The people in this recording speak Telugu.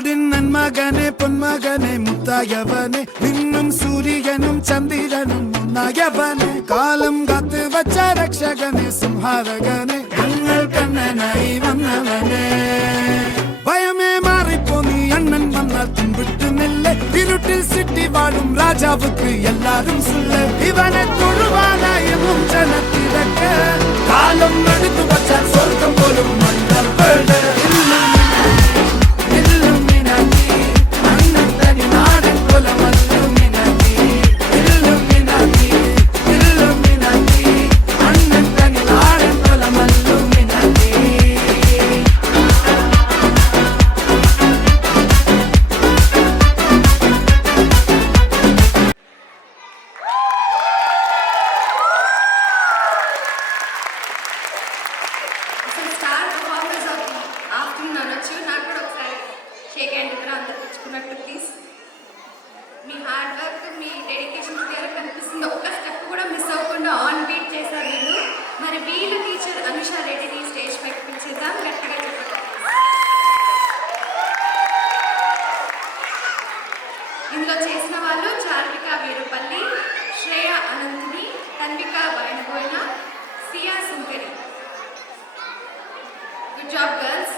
நாடின் நன்மகனே பொன்மகனே முத்தாயவனே விண்ணும் சூரியனும் சந்திரனும் முன்னாயவனே காலம் காத்து வச்ச ரக்ஷகனே சிம்ஹாரகனே எங்கள் கண்ணனாய் வந்தவனே பயமே மாறிப்போ நீ அண்ணன் வந்தால் தும்பிட்டு நெல்ல இருட்டில் சிட்டி வாழும் ராஜாவுக்கு எல்லாரும் சொல்ல இவனை தொழுவானாயும் ஜனத்திறக்க காலம் எடுத்து வச்சால் சொர்க்கம் போலும் மன்னர் మీ హార్డ్ వర్క్ మీ డెడికేషన్ క్లియర్ కనిపిస్తుంది. ఒక్క స్టెప్ కూడా మిస్ అవ్వకుండా ఆన్ బీట్ చేశారు వీళ్ళు. మరి వీళ్ళు టీచర్ అనుష రెడ్డిని స్టేజ్ పైకి పిలిచేద్దాం. గట్టిగా చెప్పండి. ఇందులో చేసిన వాళ్ళు చార్విక వీరుపల్లి, శ్రేయ అనంతిని, తన్విక బయనబోయిన, సియా సుంకరి. Good job girls.